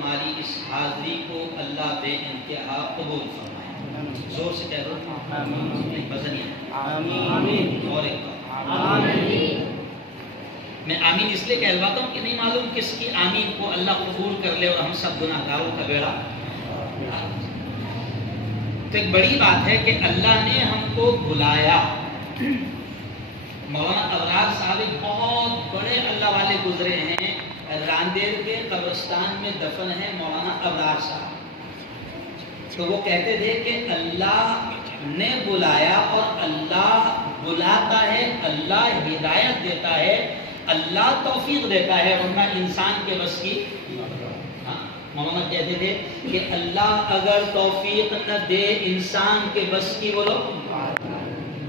ہماری اس حاضری کو اللہ بے انتہا قبول فرمائے. زور سے کہہ دو آمین. بزنیاں آمین. اور ایک بار آمین. میں آمین اس لیے کہلواتا ہوں کہ نہیں معلوم کس کی آمین کو اللہ قبول کر لے اور ہم سب گناہ گاروں کا بیڑا. تو ایک بڑی بات ہے کہ اللہ نے ہم کو بلایا. مولانا ابرار صاحب ایک بہت بڑے اللہ والے گزرے ہیں. راندیر کے قبرستان میں دفن ہے مولانا ابرار صاحب. تو وہ کہتے تھے کہ اللہ نے بلایا اور اللہ بلاتا ہے, اللہ ہدایت دیتا ہے, اللہ توفیق دیتا ہے, ورنہ انسان کے بس کی. مولانا کہتے تھے کہ اللہ اگر توفیق نہ دے انسان کے بس کی بولو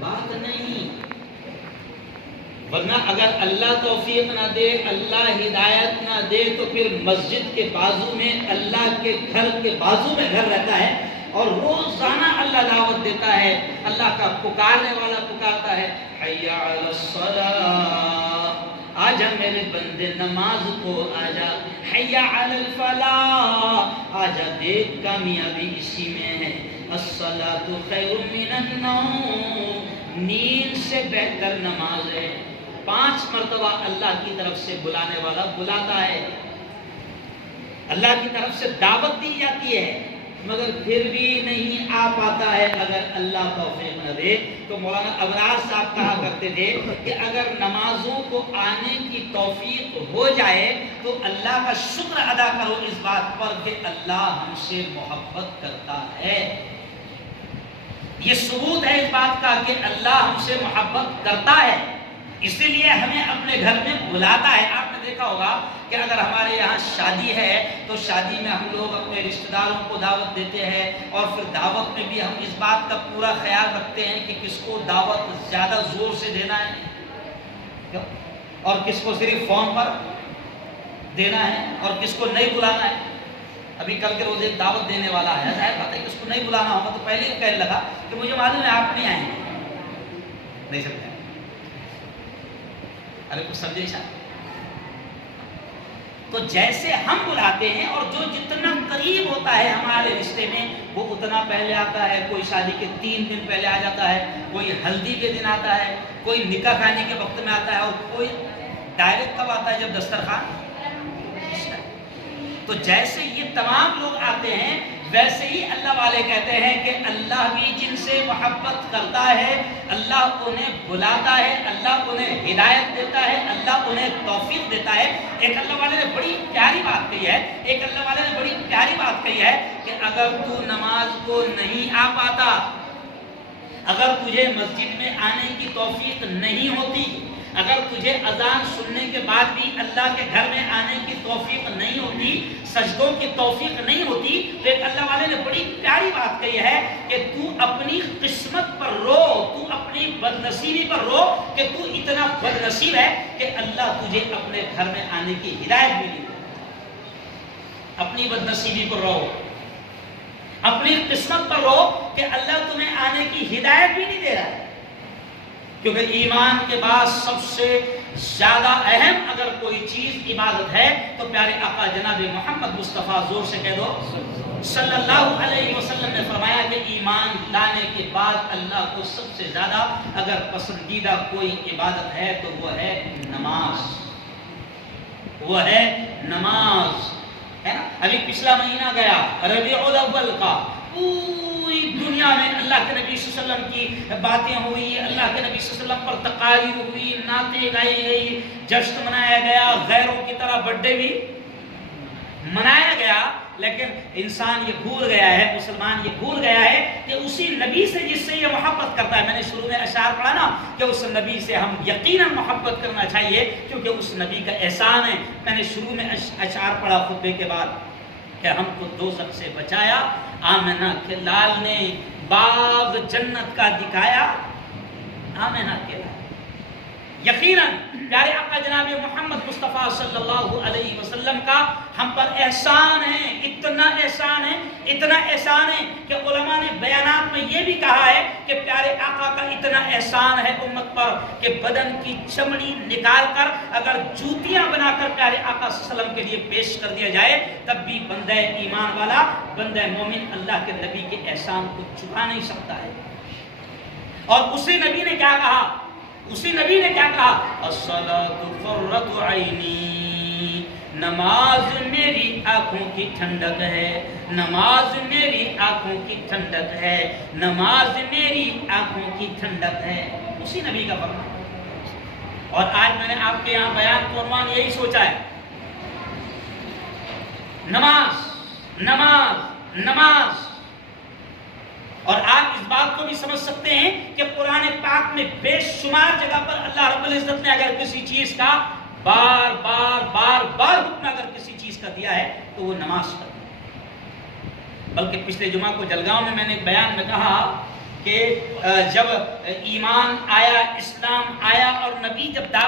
بات نہیں. ورنہ اگر اللہ توفیق نہ دے, اللہ ہدایت نہ دے, تو پھر مسجد کے بازو میں اللہ کے گھر کے بازو میں گھر رہتا ہے اور روزانہ اللہ دعوت دیتا ہے. اللہ کا پکارنے والا پکارتا ہے حی علی الصلاۃ, آجا میرے بندے نماز کو آجا. حی علی الفلاح, آجا دیکھ کامیابی اسی میں ہے. الصلاۃ خیر من النوم, نیند سے بہتر نماز ہے. 5 مرتبہ اللہ کی طرف سے بلانے والا بلاتا ہے, اللہ کی طرف سے دعوت دی جاتی ہے, مگر پھر بھی نہیں آ پاتا ہے اگر اللہ توفیق نہ دے. تو مولانا ابرار صاحب کہا کرتے تھے کہ اگر نمازوں کو آنے کی توفیق ہو جائے تو اللہ کا شکر ادا کرو اس بات پر کہ اللہ ہم سے محبت کرتا ہے. یہ ثبوت ہے اس بات کا کہ اللہ ہم سے محبت کرتا ہے, اسی لیے ہمیں اپنے گھر میں بلاتا ہے. آپ نے دیکھا ہوگا کہ اگر ہمارے یہاں شادی ہے تو شادی میں ہم لوگ اپنے رشتہ داروں کو دعوت دیتے ہیں, اور پھر دعوت میں بھی ہم اس بات کا پورا خیال رکھتے ہیں کہ کس کو دعوت زیادہ زور سے دینا ہے اور کس کو صرف فون پر دینا ہے اور کس کو نہیں بلانا ہے. ابھی کل کے روز ایک دعوت دینے والا ہے, ظاہر بات ہے کہ اس کو نہیں بلانا ہوگا تو پہلے ہی کہنے لگا کہ مجھے معلوم ہے آپ نہیں آئیں گے. نہیں سمجھا؟ ارے کچھ سمجھے شاید. تو جیسے ہم بلاتے ہیں اور جو جتنا قریب ہوتا ہے ہمارے رشتے میں وہ اتنا پہلے آتا ہے. کوئی شادی کے 3 دن پہلے آ جاتا ہے, کوئی ہلدی کے دن آتا ہے, کوئی نکاح کھانے کے وقت میں آتا ہے, اور کوئی ڈائریکٹ کب آتا ہے جب دسترخوان. تو جیسے یہ تمام لوگ آتے ہیں ویسے ہی اللہ والے کہتے ہیں کہ اللہ بھی جن سے محبت کرتا ہے اللہ انہیں بلاتا ہے, اللہ انہیں ہدایت دیتا ہے, اللہ انہیں توفیق دیتا ہے. ایک اللہ والے نے بڑی پیاری بات کہی ہے, ایک اللہ والے نے بڑی پیاری بات کہی ہے کہ اگر تو نماز کو نہیں آ پاتا, اگر تجھے مسجد میں آنے کی توفیق نہیں ہوتی, اگر تجھے اذان سننے کے بعد بھی اللہ کے گھر میں آنے کی توفیق نہیں ہوتی, سجدوں کی توفیق نہیں ہوتی, تو ایک اللہ والے نے بڑی پیاری بات کہی ہے کہ تو اپنی قسمت پر رو, تو اپنی بدنصیبی پر رو کہ تو اتنا بدنصیب ہے کہ اللہ تجھے اپنے گھر میں آنے کی ہدایت بھی نہیں دیتا. اپنی بدنصیبی پر رو, اپنی قسمت پر رو کہ اللہ تمہیں آنے کی ہدایت بھی نہیں دے رہا ہے. کیونکہ ایمان کے بعد سب سے زیادہ اہم اگر کوئی چیز عبادت ہے تو پیارے آقا جناب محمد مصطفیٰ, زور سے کہہ دو, صلی اللہ علیہ وسلم نے فرمایا کہ ایمان لانے کے بعد اللہ کو سب سے زیادہ اگر پسندیدہ کوئی عبادت ہے تو وہ ہے نماز. وہ ہے نماز, ہے نا. ابھی پچھلا مہینہ گیا ربیع الاول کا, پوری دنیا میں اللہ کے نبی صلی اللہ علیہ وسلم کی باتیں ہوئی, اللہ کے نبی صلی اللہ علیہ وسلم پر تقاریر ہوئی, نعتیں گائی گئی, جشن منایا گیا, غیروں کی طرح برتھڈے بھی منایا گیا. لیکن انسان یہ بھول گیا ہے, مسلمان یہ بھول گیا ہے کہ اسی نبی سے جس سے یہ محبت کرتا ہے. میں نے شروع میں اشعار پڑھا نا کہ اس نبی سے ہم یقیناً محبت کرنا چاہیے کیونکہ اس نبی کا احسان ہے. میں نے شروع میں اشعار پڑھا خطبے کے بعد کہ ہم کو دوزخ سے بچایا, آمنہ کے لال نے باغ جنت کا دکھایا, آمنہ کے لال. یقیناً پیارے آقا جناب محمد مصطفیٰ صلی اللہ علیہ وسلم کا ہم پر احسان ہے, اتنا اتنا احسان ہے کہ علماء نے بیانات میں یہ بھی کہا ہے کہ پیارے آقا کا اتنا احسان ہے امت پر کہ بدن کی چمڑی نکال کر اگر جوتیاں بنا کر پیارے آقا صلی اللہ علیہ وسلم کے لیے پیش کر دیا جائے تب بھی بندہ ایمان والا، بندہ مومن اللہ کے نبی کے احسان کو چکا نہیں سکتا ہے۔ اور اسی نبی نے کیا کہا؟ الصلاۃ قرۃ عینی، نماز میری آنکھوں کی ٹھنڈک ہے، نماز میری آنکھوں کی ٹھنڈک ہے، نماز میری آنکھوں کی ٹھنڈک ہے، اسی نبی کا فرمان۔ اور آج میں نے آپ کے یہاں بیان کو عنوان یہی سوچا ہے، نماز نماز نماز۔ اور آپ اس بات کو بھی سمجھ سکتے ہیں کہ قرآن پاک میں بے شمار جگہ پر اللہ رب العزت نے اگر کسی چیز کا بار بار حکم اگر کسی چیز کا دیا ہے تو وہ نماز کا۔ بلکہ پچھلے جمعہ کو جلگاؤں میں نے ایک بیان میں کہا کہ جب ایمان آیا، اسلام آیا اور نبی جب دعوت